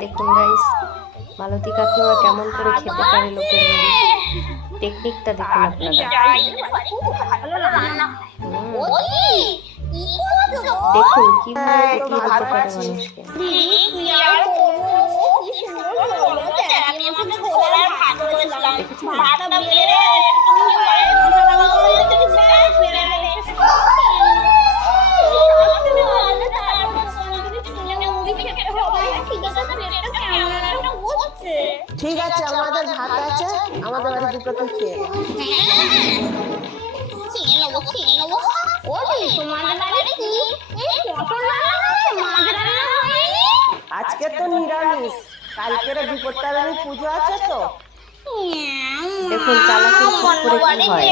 দেখুন গাইস, মালতী কাকিমা কেমন করে খেতে পারে লোকের বাড়ি। টেকনিকটা দেখুন আপনারা। দেখুন কিভাবে খেতে পারে মানুষকে। ঠিক আছে, আমাদের ভাত আছে, আমাদের বাড়ি দুটো খেয়ে আজকে তো নিরামিষ, কালকের বিপত্তারিণী পুজো আছে তো। দেখুন চালাকি করে কি হয়।